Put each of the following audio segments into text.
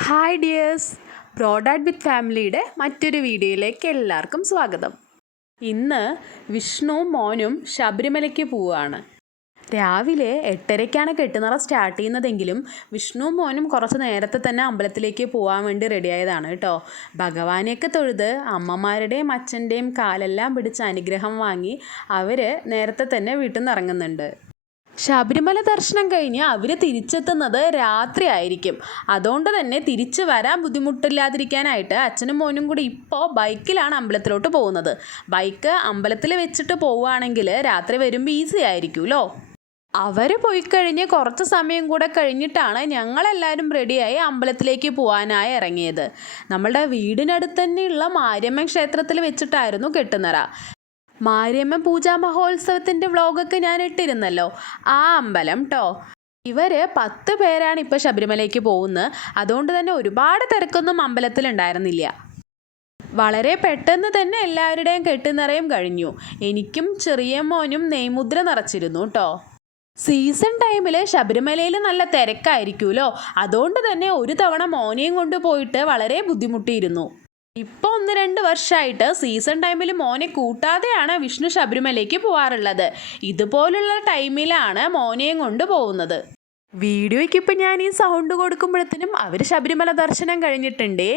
Hi dears ബ്രോഡാഡ് വിത്ത് ഫാമിലിയുടെ മറ്റൊരു വീഡിയോയിലേക്ക് എല്ലാവർക്കും സ്വാഗതം. ഇന്ന് വിഷ്ണു മോനും ശബരിമലയ്ക്ക് പോവുകയാണ്. രാവിലെ എട്ടരയ്ക്കാണ് കെട്ടുനിറ സ്റ്റാർട്ട് ചെയ്യുന്നതെങ്കിലും വിഷ്ണു മോനും കുറച്ച് നേരത്തെ തന്നെ അമ്പലത്തിലേക്ക് പോകാൻ വേണ്ടി റെഡിയായതാണ് കേട്ടോ. ഭഗവാനെയൊക്കെ തൊഴുത് അമ്മമാരുടെയും അച്ഛന്റെയും കാലെല്ലാം പിടിച്ച് അനുഗ്രഹം വാങ്ങി അവർ നേരത്തെ തന്നെ വീട്ടിൽ നിന്ന് ഇറങ്ങുന്നുണ്ട്. ശബരിമല ദർശനം കഴിഞ്ഞ് അവർ തിരിച്ചെത്തുന്നത് രാത്രി ആയിരിക്കും. അതുകൊണ്ട് തന്നെ തിരിച്ചു വരാൻ ബുദ്ധിമുട്ടില്ലാതിരിക്കാനായിട്ട് അച്ഛനും മോനും കൂടി ഇപ്പോൾ ബൈക്കിലാണ് അമ്പലത്തിലോട്ട് പോകുന്നത്. ബൈക്ക് അമ്പലത്തിൽ വെച്ചിട്ട് പോവുകയാണെങ്കിൽ രാത്രി വരുമ്പോൾ ഈസി ആയിരിക്കുമല്ലോ അവർ പോയി കഴിഞ്ഞ് കുറച്ച് സമയം കൂടെ കഴിഞ്ഞിട്ടാണ് ഞങ്ങളെല്ലാവരും റെഡിയായി അമ്പലത്തിലേക്ക് പോകാനായി ഇറങ്ങിയത്. നമ്മളുടെ വീടിനടുത്ത് തന്നെയുള്ള മാരിയമ്മൻ ക്ഷേത്രത്തിൽ വെച്ചിട്ടായിരുന്നു കെട്ടുനിറ. മാരിയമ്മ പൂജാ മഹോത്സവത്തിന്റെ വ്ളോഗൊക്കെ ഞാൻ ഇട്ടിരുന്നല്ലോ. ആ അമ്പലം ട്ടോ. ഇവർ പത്ത് പേരാണ് ഇപ്പോൾ ശബരിമലയ്ക്ക് പോകുന്നത്. അതുകൊണ്ട് തന്നെ ഒരുപാട് തിരക്കൊന്നും അമ്പലത്തിൽ ഉണ്ടായിരുന്നില്ല. വളരെ പെട്ടെന്ന് തന്നെ എല്ലാവരുടെയും കെട്ടുനിറയും കഴിഞ്ഞു. എനിക്കും ചെറിയ മോനും നെയ്മുദ്ര നിറച്ചിരുന്നു കേട്ടോ സീസൺ ടൈമിൽ ശബരിമലയിൽ നല്ല തിരക്കായിരിക്കുമല്ലോ അതുകൊണ്ട് തന്നെ ഒരു തവണ മോനെയും കൊണ്ട് പോയിട്ട് വളരെ ബുദ്ധിമുട്ടിയിരുന്നു. ഇപ്പോൾ ഒന്ന് രണ്ട് വർഷമായിട്ട് സീസൺ ടൈമിൽ മോനെ കൂട്ടാതെയാണ് വിഷ്ണു ശബരിമലയ്ക്ക് പോവാറുള്ളത്. ഇതുപോലുള്ള ടൈമിലാണ് മോനെയും കൊണ്ട് പോകുന്നത്. വീഡിയോയ്ക്ക് ഇപ്പം ഞാൻ ഈ സൗണ്ട് കൊടുക്കുമ്പോഴത്തേനും അവർ ശബരിമല ദർശനം കഴിഞ്ഞിട്ടുണ്ടേ.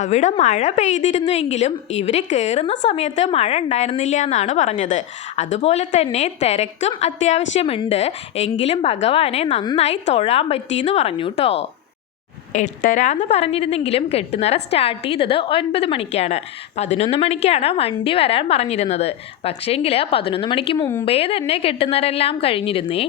അവിടെ മഴ പെയ്തിരുന്നുവെങ്കിലും ഇവർ കയറുന്ന സമയത്ത് മഴ ഉണ്ടായിരുന്നില്ല എന്നാണ് പറഞ്ഞത്. അതുപോലെ തന്നെ തിരക്കും അത്യാവശ്യമുണ്ട്. എങ്കിലും ഭഗവാനെ നന്നായി തൊഴാൻ പറ്റിയെന്ന് പറഞ്ഞു കേട്ടോ. എട്ടര എന്ന് പറഞ്ഞിരുന്നെങ്കിലും കെട്ടുനിറ സ്റ്റാർട്ട് ചെയ്തത് ഒൻപത് മണിക്കാണ്. പതിനൊന്ന് മണിക്കാണ് വണ്ടി വരാൻ പറഞ്ഞിരുന്നത്. പക്ഷേങ്കിൽ പതിനൊന്ന് മണിക്ക് മുമ്പേ തന്നെ കെട്ടുനിറെല്ലാം കഴിഞ്ഞിരുന്നേ.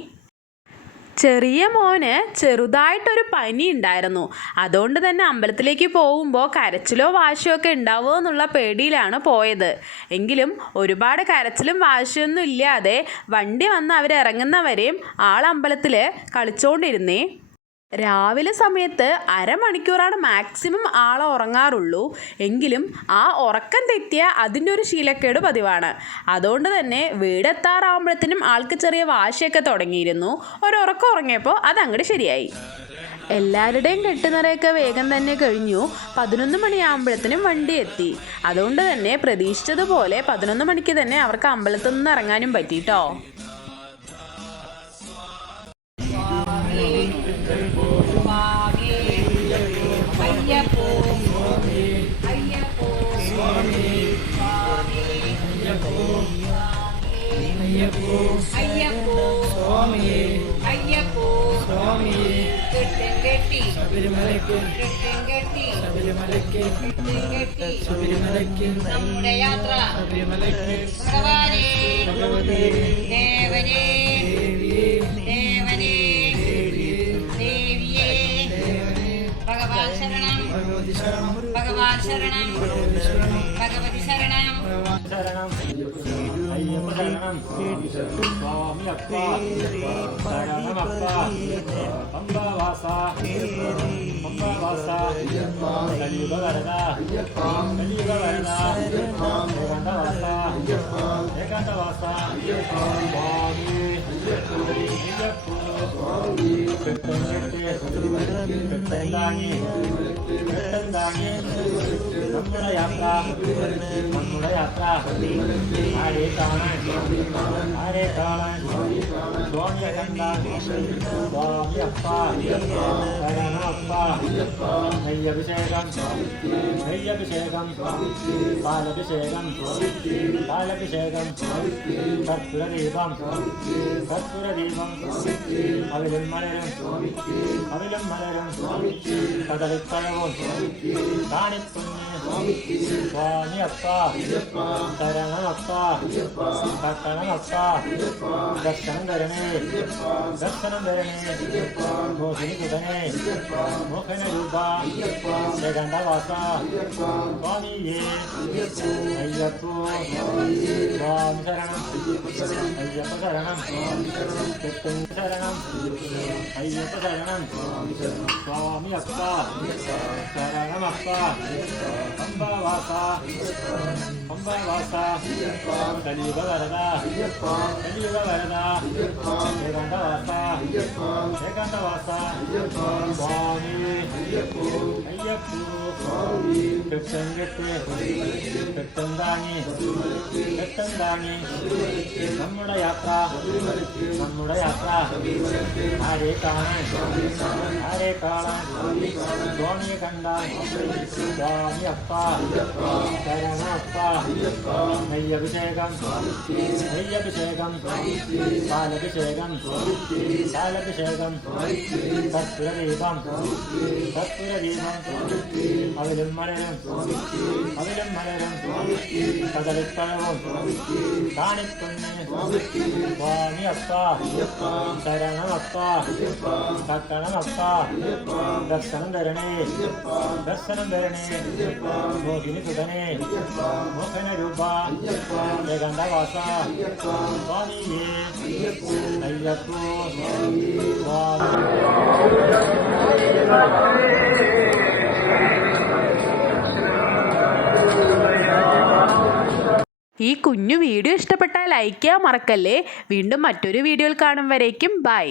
ചെറിയ മോന് ചെറുതായിട്ടൊരു പനി ഉണ്ടായിരുന്നു. അതുകൊണ്ട് തന്നെ അമ്പലത്തിലേക്ക് പോകുമ്പോൾ കരച്ചിലോ വാശിയോ ഒക്കെ ഉണ്ടാവുമോ എന്നുള്ള പേടിയിലാണ് പോയത്. എങ്കിലും ഒരുപാട് കരച്ചിലും വാശിയൊന്നും ഇല്ലാതെ വണ്ടി വന്ന് അവരിറങ്ങുന്നവരെയും ആളമ്പലത്തിൽ കളിച്ചുകൊണ്ടിരുന്നേ രാവിലെ സമയത്ത് അരമണിക്കൂറാണ് മാക്സിമം ആൾ ഉറങ്ങാറുള്ളൂ. എങ്കിലും ആ ഉറക്കം തെറ്റിയ അതിന്റെ ഒരു ശീലക്കേട് പതിവാണ്. അതുകൊണ്ട് തന്നെ വീടെത്താറാവുമ്പോഴത്തേനും ആൾക്ക് ചെറിയ വാശിയൊക്കെ തുടങ്ങിയിരുന്നു. ഒരുറക്കം ഉറങ്ങിയപ്പോൾ അതങ്ങോട്ട് ശരിയായി. എല്ലാവരുടെയും കെട്ടുനിറയൊക്കെ വേഗം തന്നെ കഴിഞ്ഞു. പതിനൊന്ന് മണിയാകുമ്പോഴത്തേനും വണ്ടി എത്തി. അതുകൊണ്ട് തന്നെ പ്രതീക്ഷിച്ചതുപോലെ പതിനൊന്ന് മണിക്ക് തന്നെ അവർക്ക് അമ്പലത്തിൽ നിന്ന് ഇറങ്ങാനും പറ്റിട്ടോ? ശബരിമലയ്ക്ക് കെട്ടും കെട്ടി ശബരിമലയ്ക്ക് കെട്ടും കെട്ടി ശബരിമലയ്ക്ക് നമ്മുടെ യാത്ര ശബരിമലയ്ക്ക് ഭഗവാനേ ഭഗവതി ദേവനേ ദേവിയെ ഭഗവാൻ ശരണം ഭഗവതി ശരണം ഭഗവതി ശരണം ഭഗവാൻ ശരണം അയ്യപ്പ ശരണം സ്വാമി അപ്പ ശരണമപ്പ പമ്പവാസ പമ്പവാസ കലിയുഗ വരദ കലിയുഗ വരദ ഏകാന്തവാസ யாத்திரா ஹரே தான ஹரே தான சுவாமியப்பா சரணப்பா நெய்யபிஷேகம் நெய்யபிஷேகம் பாலபிஷேகம் பாலபிஷேகம் கற்பூரதீபம் கற்பூரதீபம் அவிலும் மலரும் அவிலும் மலரும் கடலுக்கழவும் காணிப்புண்ணிய சுவாமியப்பா சரணப்பா கட்டணமப்பா தர்ஷனம் கரணே മലരും കടലിപ്പഴവും കാണിപ്പുണ്യ സ്വാമി അപ്പ ശരണമപ്പ കട്ടണമപ്പ ദർശനം തരണേ ദർശനം തരണേ മോഹിനി കുതനേ മോഹന രൂപ ജഗന്ധവാസ സ്വാമിയേ അയ്യപ്പോ സ്വാമി ശരണം അയ്യപ്പ ശരണം കെട്ടും ശരണം അയ്യപ്പ ശരണം സ്വാമി അപ്പ ശരണമപ്പ പമ്പവാസ പമ്പവാസ കലിയുഗ വരദ കലിയുഗ വരദ ఏకాంత వాస ఏకాంత వాస స్వామి అయ్యప్ప స్వామి பெற்றெங்கட்டு பெற்றந்தாங்கி பெற்றந்தாங்கி நம்முடைய யாத்ரா நம்முடைய யாத்ரா ஆரே காணன் ஆரே காணன் தோணிய கண்டா சுவாமி அப்பா சரண அப்பா நெய் அபிஷேகம் நெய் அபிஷேகம் பால் அபிஷேகம் பால் அபிஷேகம் தத்துவ தீபம் தத்துவ தீபம் அவளும் மலரும் அமிலம் மலரும் கடலுட்பழவும் தானே பொண்ணு சுவாமி அப்பா சரணம் அப்பா சக்கணம் அப்பா தர்சனம் தரணே தர்சனம் தரணே மோகினி சுதனே மோகன ரூபா ஏகாந்த வாசா சுவாமியே ஐயப்போ சுவாமி ഈ കുഞ്ഞു വീഡിയോ ഇഷ്ടപ്പെട്ടാൽ ലൈക്ക് ചെയ്യാൻ മറക്കല്ലേ. വീണ്ടും മറ്റൊരു വീഡിയോയിൽ കാണും വരേക്കും. ബൈ